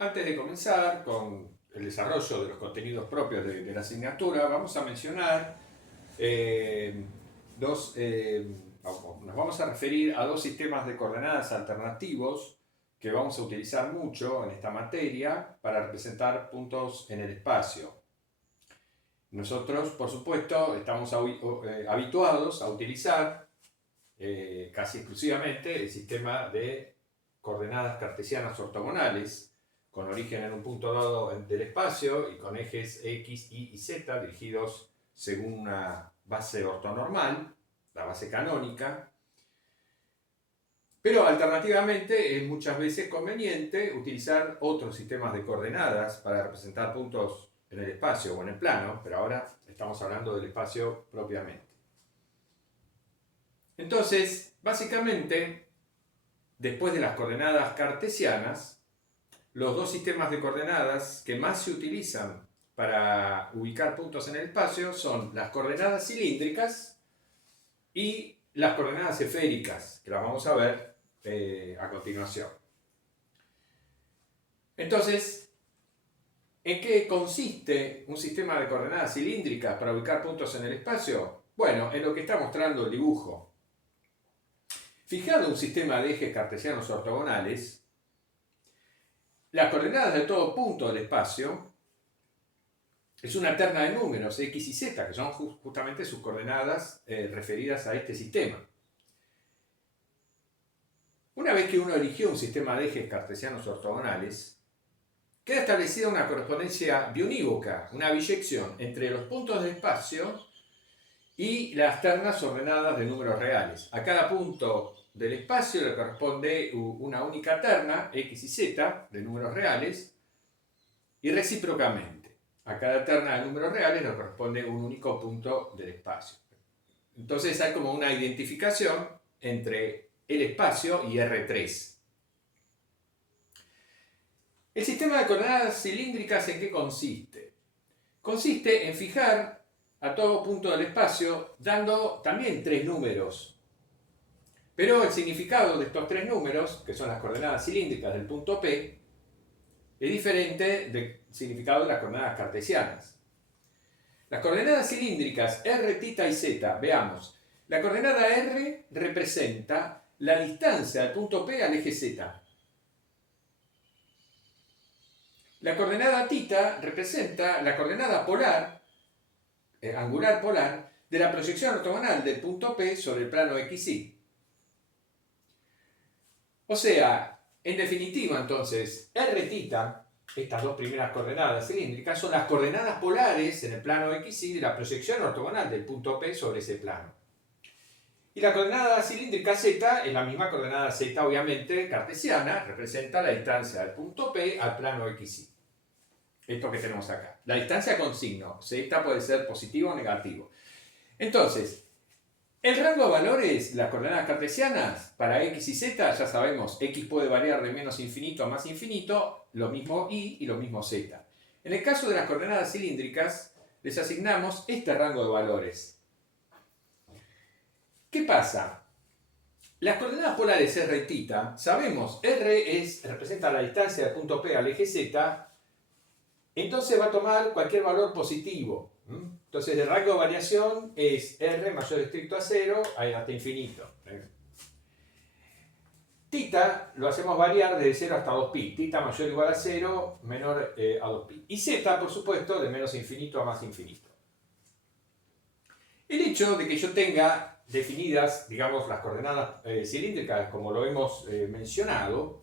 Antes de comenzar con el desarrollo de los contenidos propios de la asignatura, vamos a mencionar eh, dos, nos vamos a referir a dos sistemas de coordenadas alternativos que vamos a utilizar mucho en esta materia para representar puntos en el espacio. Nosotros, por supuesto, estamos habituados a utilizar casi exclusivamente el sistema de coordenadas cartesianas ortogonales, con origen en un punto dado del espacio y con ejes X, Y y Z dirigidos según una base ortonormal, la base canónica. Pero alternativamente es muchas veces conveniente utilizar otros sistemas de coordenadas para representar puntos en el espacio o en el plano, pero ahora estamos hablando del espacio propiamente. Entonces, básicamente, después de las coordenadas cartesianas, los dos sistemas de coordenadas que más se utilizan para ubicar puntos en el espacio son las coordenadas cilíndricas y las coordenadas esféricas, que las vamos a ver a continuación. Entonces, ¿en qué consiste un sistema de coordenadas cilíndricas para ubicar puntos en el espacio? Bueno, en lo que está mostrando el dibujo. Fijado un sistema de ejes cartesianos ortogonales, las coordenadas de todo punto del espacio es una terna de números x y z, que son justamente sus coordenadas referidas a este sistema. Una vez que uno eligió un sistema de ejes cartesianos ortogonales, queda establecida una correspondencia biunívoca, una biyección entre los puntos del espacio y las ternas ordenadas de números reales. A cada punto del espacio le corresponde una única terna, x y z, de números reales, y recíprocamente. A cada terna de números reales le corresponde un único punto del espacio. Entonces hay como una identificación entre el espacio y R3. El sistema de coordenadas cilíndricas, ¿en qué consiste? Consiste en fijar a todo punto del espacio dando también tres números. Pero el significado de estos tres números, que son las coordenadas cilíndricas del punto P, es diferente del significado de las coordenadas cartesianas. Las coordenadas cilíndricas r, θ y z, veamos. La coordenada r representa la distancia del punto P al eje z. La coordenada θ representa la coordenada polar, angular polar, de la proyección ortogonal del punto P sobre el plano XY. O sea, en definitiva, entonces, Rθ, estas dos primeras coordenadas cilíndricas, son las coordenadas polares en el plano XY de la proyección ortogonal del punto P sobre ese plano. Y la coordenada cilíndrica Z es la misma coordenada Z, obviamente, cartesiana, representa la distancia del punto P al plano XY. Esto que tenemos acá. La distancia con signo. Z puede ser positivo o negativo. Entonces, el rango de valores, las coordenadas cartesianas, para x y z, ya sabemos, x puede variar de menos infinito a más infinito, lo mismo y lo mismo z. En el caso de las coordenadas cilíndricas, les asignamos este rango de valores. ¿Qué pasa? Las coordenadas polares r y θ, sabemos, r representa la distancia del punto P al eje z, entonces va a tomar cualquier valor positivo. Entonces el rango de variación es r mayor estricto a 0 hasta infinito. Θ lo hacemos variar de 0 hasta 2pi. Θ mayor o igual a 0, menor a 2pi. Y z, por supuesto, de menos infinito a más infinito. El hecho de que yo tenga definidas, digamos, las coordenadas cilíndricas, como lo hemos mencionado,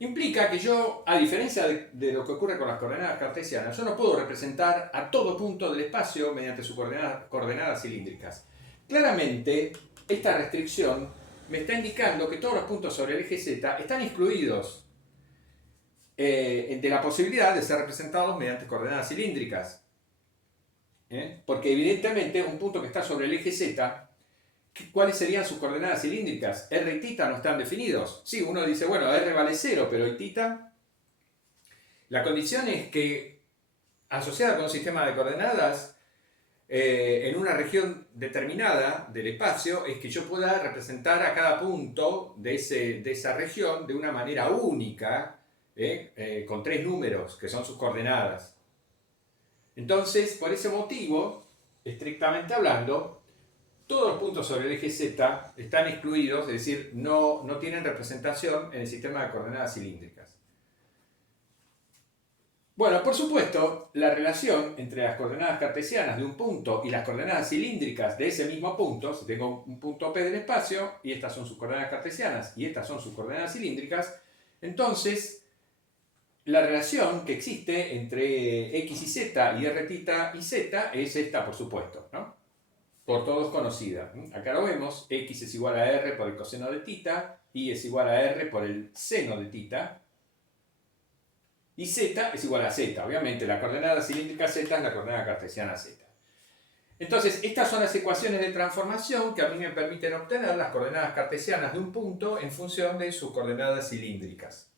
implica que yo, a diferencia de lo que ocurre con las coordenadas cartesianas, yo no puedo representar a todo punto del espacio mediante sus coordenadas cilíndricas. Claramente, esta restricción me está indicando que todos los puntos sobre el eje Z están excluidos de la posibilidad de ser representados mediante coordenadas cilíndricas. Porque evidentemente un punto que está sobre el eje Z, ¿cuáles serían sus coordenadas cilíndricas? R y θ no están definidos. Sí, uno dice, bueno, R vale 0, pero ¿y θ? La condición es que, asociada con un sistema de coordenadas, en una región determinada del espacio, es que yo pueda representar a cada punto de esa región de una manera única, con 3 números que son sus coordenadas. Entonces, por ese motivo, estrictamente hablando, todos los puntos sobre el eje Z están excluidos, es decir, no tienen representación en el sistema de coordenadas cilíndricas. Bueno, por supuesto, la relación entre las coordenadas cartesianas de un punto y las coordenadas cilíndricas de ese mismo punto, si tengo un punto P del espacio, y estas son sus coordenadas cartesianas y estas son sus coordenadas cilíndricas, entonces la relación que existe entre x y z y r θ y z es esta, por supuesto, ¿no? Por todos conocida. Acá lo vemos, x es igual a r por el coseno de θ, y es igual a r por el seno de θ, y z es igual a z. Obviamente la coordenada cilíndrica z es la coordenada cartesiana z. Entonces, estas son las ecuaciones de transformación que a mí me permiten obtener las coordenadas cartesianas de un punto en función de sus coordenadas cilíndricas.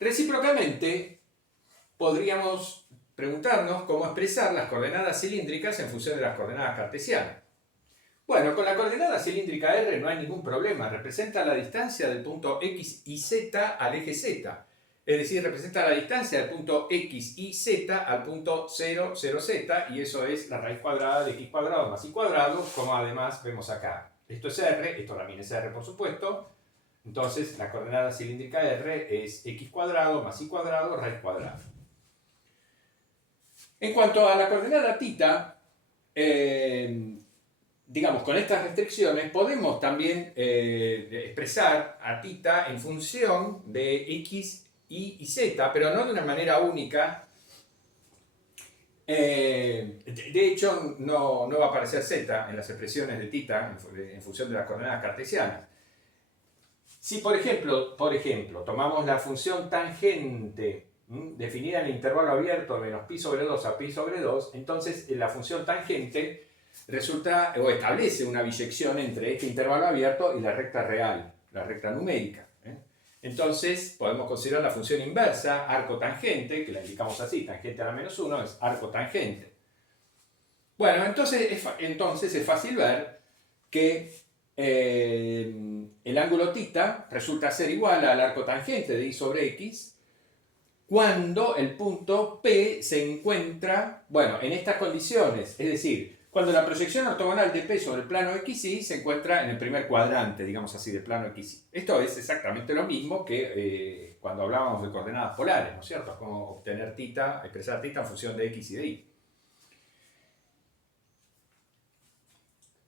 Recíprocamente, podríamos preguntarnos cómo expresar las coordenadas cilíndricas en función de las coordenadas cartesianas. Bueno, con la coordenada cilíndrica r no hay ningún problema. Representa la distancia del punto x y z al eje z. Es decir, representa la distancia del punto x y z al punto 0, 0, z, y eso es la raíz cuadrada de x cuadrado más y cuadrado, como además vemos acá. Esto es r, esto también es r, por supuesto. Entonces, la coordenada cilíndrica r es x cuadrado más y cuadrado raíz cuadrada. En cuanto a la coordenada θ, digamos, con estas restricciones podemos también expresar a θ en función de x, y z, pero no de una manera única. De hecho, no va a aparecer z en las expresiones de θ en función de las coordenadas cartesianas. Si, por ejemplo, tomamos la función tangente definida en el intervalo abierto de menos pi sobre 2 a pi sobre 2, entonces la función tangente resulta o establece una biyección entre este intervalo abierto y la recta real, la recta numérica. Entonces podemos considerar la función inversa, arco tangente, que la indicamos así, tangente a la menos 1 es arco tangente. Bueno, entonces es fácil ver que el ángulo θ resulta ser igual al arco tangente de y sobre x cuando el punto P se encuentra, bueno, en estas condiciones, es decir, cuando la proyección ortogonal de P sobre el plano XY se encuentra en el primer cuadrante, digamos así, del plano XY. Esto es exactamente lo mismo que cuando hablábamos de coordenadas polares, ¿no es cierto? Como obtener θ, expresar θ en función de X y de Y.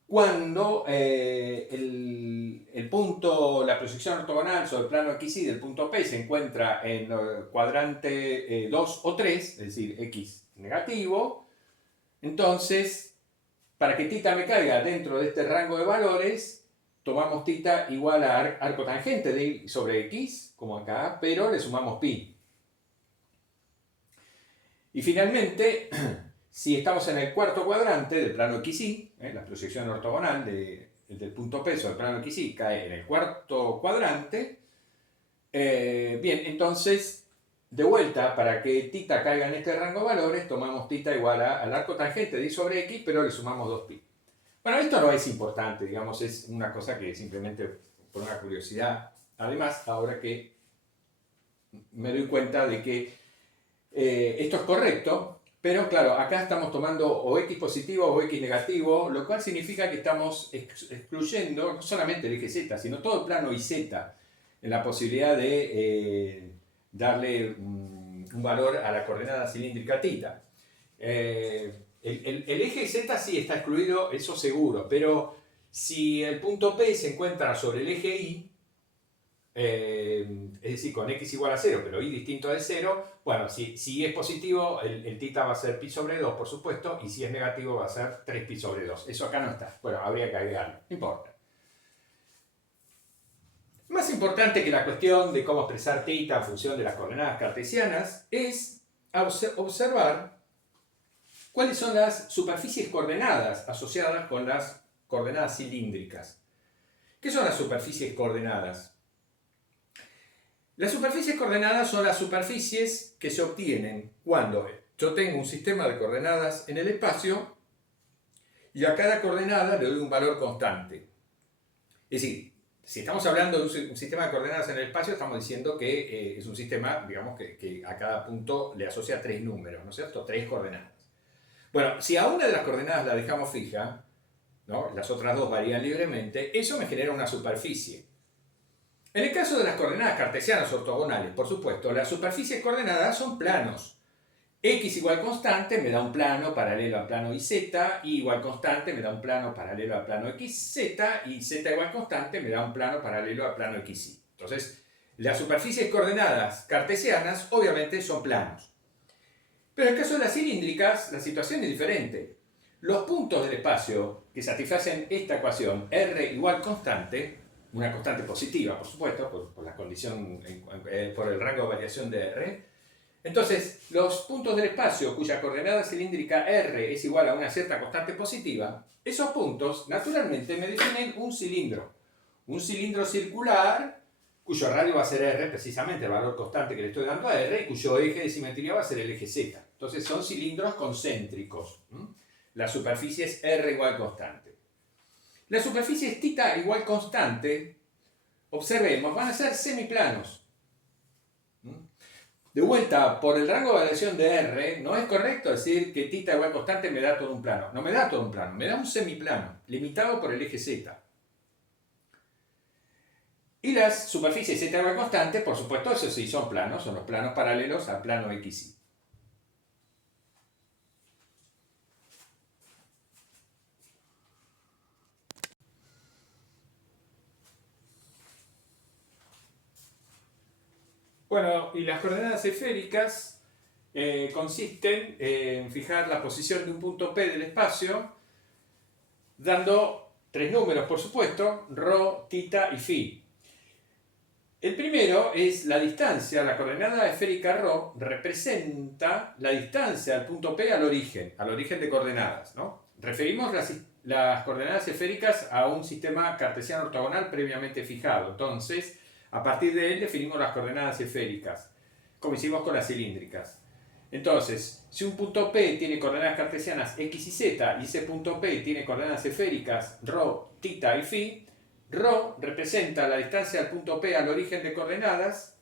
Cuando el punto, la proyección ortogonal sobre el plano XY del punto P se encuentra en el cuadrante 2 o 3, es decir, X negativo, entonces, para que θ me caiga dentro de este rango de valores, tomamos θ igual a arco tangente de y sobre x, como acá, pero le sumamos pi. Y finalmente, si estamos en el cuarto cuadrante del plano XY, la proyección ortogonal del punto P sobre el plano XY cae en el cuarto cuadrante, bien, entonces, de vuelta, para que θ caiga en este rango de valores, tomamos θ igual al arco tangente de y sobre x, pero le sumamos 2pi. Bueno, esto no es importante, digamos, es una cosa que simplemente por una curiosidad. Además, ahora que me doy cuenta de que esto es correcto, pero claro, acá estamos tomando o x positivo o x negativo, lo cual significa que estamos excluyendo no solamente el eje z, sino todo el plano YZ, en la posibilidad de darle un valor a la coordenada cilíndrica θ. El eje z sí está excluido, eso seguro, pero si el punto P se encuentra sobre el eje Y, es decir, con x igual a 0, pero y distinto de 0, bueno, si es positivo, el θ va a ser pi sobre 2, por supuesto, y si es negativo va a ser 3pi sobre 2. Eso acá no está. Bueno, habría que agregarlo, no importa. Más importante que la cuestión de cómo expresar θ en función de las coordenadas cartesianas es observar cuáles son las superficies coordenadas asociadas con las coordenadas cilíndricas. ¿Qué son las superficies coordenadas? Las superficies coordenadas son las superficies que se obtienen cuando yo tengo un sistema de coordenadas en el espacio y a cada coordenada le doy un valor constante. Es decir, Si estamos hablando de un sistema de coordenadas en el espacio, estamos diciendo que es un sistema, digamos, que a cada punto le asocia 3 números, ¿no es cierto? 3 coordenadas. Bueno, si a una de las coordenadas la dejamos fija, ¿no? Las otras dos varían libremente, eso me genera una superficie. En el caso de las coordenadas cartesianas ortogonales, por supuesto, las superficies coordenadas son planos. X igual constante me da un plano paralelo al plano YZ, Y igual constante me da un plano paralelo al plano XZ, y Z igual constante me da un plano paralelo al plano XY. Entonces, las superficies coordenadas cartesianas obviamente son planos. Pero en el caso de las cilíndricas, la situación es diferente. Los puntos del espacio que satisfacen esta ecuación, R igual constante, una constante positiva, por supuesto, por la condición, por el rango de variación de R. Entonces, los puntos del espacio cuya coordenada cilíndrica R es igual a una cierta constante positiva, esos puntos naturalmente me definen un cilindro. Un cilindro circular cuyo radio va a ser R, precisamente el valor constante que le estoy dando a R, y cuyo eje de simetría va a ser el eje Z. Entonces son cilindros concéntricos. La superficie es R igual constante. Las superficies θ igual constante, observemos, van a ser semiplanos. De vuelta, por el rango de variación de R, no es correcto decir que θ igual constante me da todo un plano. No me da todo un plano, me da un semiplano, limitado por el eje Z. Y las superficies Z igual constante, por supuesto, esos sí son planos, son los planos paralelos al plano XY. Bueno, y las coordenadas esféricas consisten en fijar la posición de un punto P del espacio, dando 3 números, por supuesto, ρ, θ y φ. El primero es la distancia, la coordenada esférica ρ representa la distancia del punto P al origen de coordenadas, ¿no? Referimos las coordenadas esféricas a un sistema cartesiano ortogonal previamente fijado. Entonces, a partir de él definimos las coordenadas esféricas, como hicimos con las cilíndricas. Entonces, si un punto P tiene coordenadas cartesianas X y Z, y ese punto P tiene coordenadas esféricas ρ, θ y φ, ρ representa la distancia del punto P al origen de coordenadas,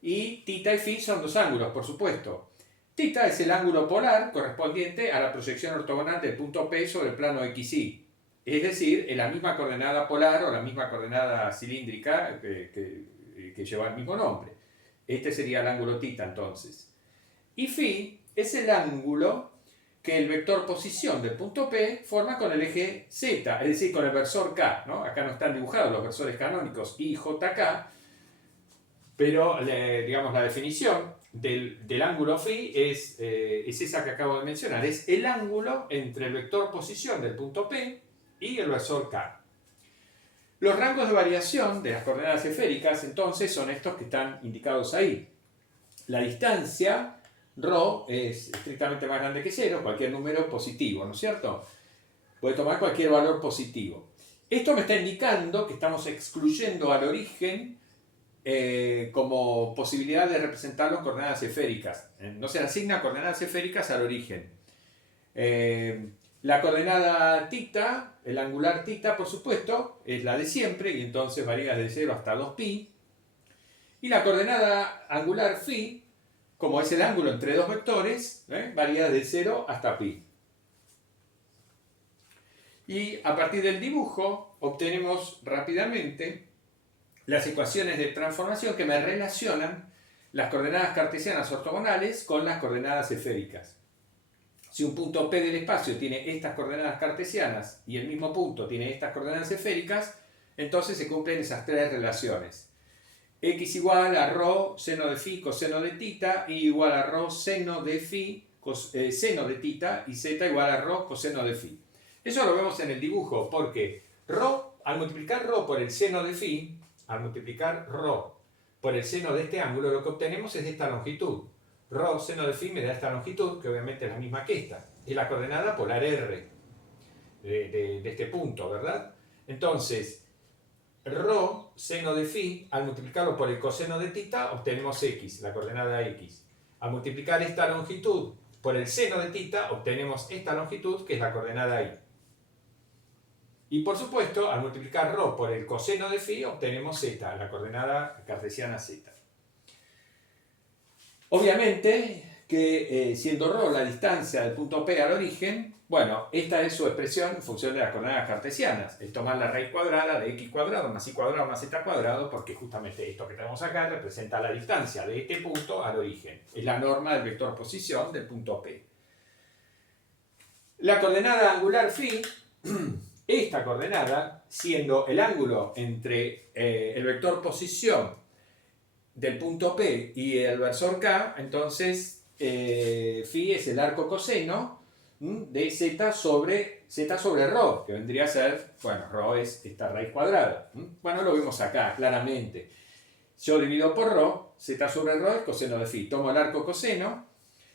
y θ y φ son dos ángulos, por supuesto. Θ es el ángulo polar correspondiente a la proyección ortogonal del punto P sobre el plano XY. Es decir, en la misma coordenada polar o la misma coordenada cilíndrica que lleva el mismo nombre. Este sería el ángulo θ entonces. Y φ es el ángulo que el vector posición del punto P forma con el eje Z, es decir, con el versor K, ¿no? Acá no están dibujados los versores canónicos I, J, K, pero digamos la definición del ángulo φ es esa que acabo de mencionar, es el ángulo entre el vector posición del punto P y el versor K. Los rangos de variación de las coordenadas esféricas entonces son estos que están indicados ahí. La distancia ρ es estrictamente más grande que 0, cualquier número positivo, ¿no es cierto? Puede tomar cualquier valor positivo. Esto me está indicando que estamos excluyendo al origen como posibilidad de representar las coordenadas esféricas. No se asigna coordenadas esféricas al origen. La coordenada θ, el angular θ, por supuesto, es la de siempre y entonces varía de 0 hasta 2π. Y la coordenada angular φ, como es el ángulo entre dos vectores, varía de 0 hasta π. Y a partir del dibujo obtenemos rápidamente las ecuaciones de transformación que me relacionan las coordenadas cartesianas ortogonales con las coordenadas esféricas. Si un punto P del espacio tiene estas coordenadas cartesianas y el mismo punto tiene estas coordenadas esféricas, entonces se cumplen esas tres relaciones. X igual a ρ seno de φ coseno de θ, y igual a ρ seno de φ seno de θ, y z igual a ρ coseno de φ. Eso lo vemos en el dibujo porque al multiplicar ρ por el seno de φ, al multiplicar ρ por el seno de este ángulo, lo que obtenemos es esta longitud. Ρ seno de φ me da esta longitud, que obviamente es la misma que esta. Es la coordenada polar R de este punto, ¿verdad? Entonces, ρ seno de φ, al multiplicarlo por el coseno de θ, obtenemos x, la coordenada x. Al multiplicar esta longitud por el seno de θ, obtenemos esta longitud, que es la coordenada y. Y por supuesto, al multiplicar ρ por el coseno de φ, obtenemos z, la coordenada cartesiana z. Obviamente que siendo ρ la distancia del punto P al origen, bueno, esta es su expresión en función de las coordenadas cartesianas. Es tomar la raíz cuadrada de x cuadrado más y cuadrado más z cuadrado, porque justamente esto que tenemos acá representa la distancia de este punto al origen. Es la norma del vector posición del punto P. La coordenada angular φ, esta coordenada, siendo el ángulo entre el vector posición del punto P y el versor K, entonces φ es el arco coseno de z sobre ρ, que vendría a ser, bueno, ρ es esta raíz cuadrada. Bueno, lo vemos acá claramente. Yo divido por ρ, z sobre ρ es coseno de φ. Tomo el arco coseno,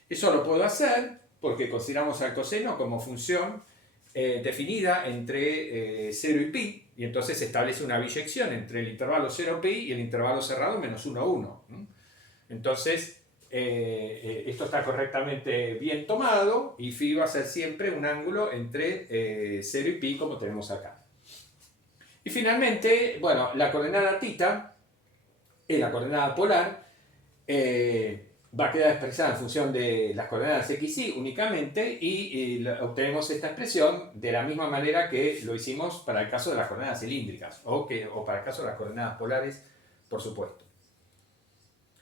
eso lo puedo hacer porque consideramos al coseno como función definida entre 0 y pi, y entonces se establece una biyección entre el intervalo 0 pi y el intervalo cerrado menos 1, 1. Entonces, esto está correctamente bien tomado, y φ va a ser siempre un ángulo entre 0 y pi, como tenemos acá. Y finalmente, bueno, la coordenada θ es la coordenada polar, va a quedar expresada en función de las coordenadas x, y únicamente, y obtenemos esta expresión de la misma manera que lo hicimos para el caso de las coordenadas cilíndricas, o para el caso de las coordenadas polares, por supuesto.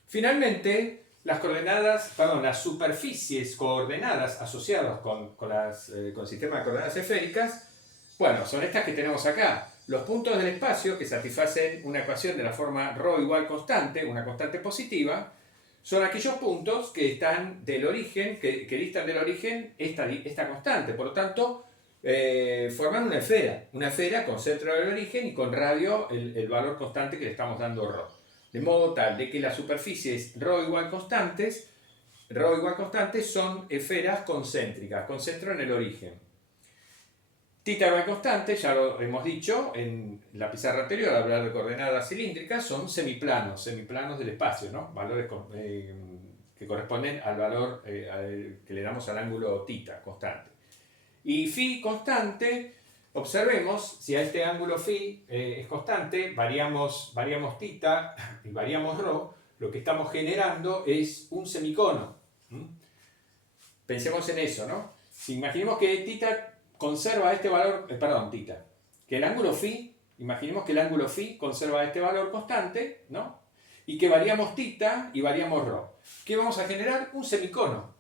Finalmente, las superficies coordenadas asociadas con el sistema de coordenadas esféricas, bueno, son estas que tenemos acá. Los puntos del espacio que satisfacen una ecuación de la forma ρ igual constante, una constante positiva, son aquellos puntos que están del origen, que distan del origen esta constante. Por lo tanto, forman una esfera con centro del origen y con radio el valor constante que le estamos dando ρ. De modo tal de que las superficies ρ igual constantes son esferas concéntricas, con centro en el origen. Θ igual constante, ya lo hemos dicho en la pizarra anterior, al hablar de coordenadas cilíndricas, son semiplanos del espacio, ¿no? Valores que corresponden al valor que le damos al ángulo θ constante. Y φ constante, observemos, si a este ángulo φ es constante, variamos θ y variamos ρ, lo que estamos generando es un semicono. Pensemos en eso, ¿no? Si imaginemos que θ conserva este valor, θ, que el ángulo φ, imaginemos que el ángulo φ conserva este valor constante, ¿no? Y que variamos θ y variamos ρ. ¿Qué vamos a generar? Un semicono.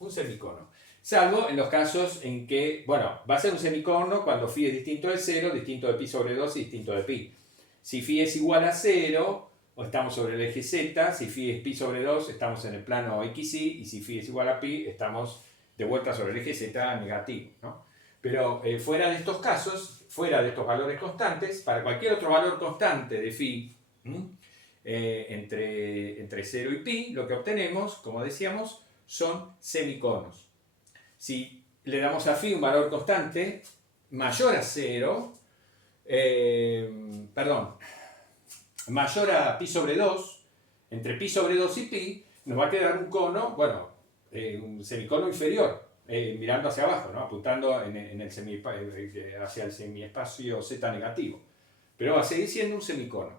Un semicono. Salvo en los casos en que, bueno, va a ser un semicono cuando φ es distinto de 0, distinto de pi sobre 2 y distinto de pi. Si φ es igual a 0, o estamos sobre el eje z, si φ es pi sobre 2, estamos en el plano xy, y si φ es igual a pi, estamos de vuelta sobre el eje z negativo, ¿no? Pero fuera de estos casos, fuera de estos valores constantes, para cualquier otro valor constante de φ entre 0 y pi, lo que obtenemos, como decíamos, son semiconos. Si le damos a φ un valor constante mayor a 0, mayor a pi sobre 2, entre pi sobre 2 y pi, nos va a quedar un cono, bueno, un semicono inferior. Mirando hacia abajo, ¿no? Apuntando hacia el semiespacio z negativo. Pero va a seguir siendo un semicono.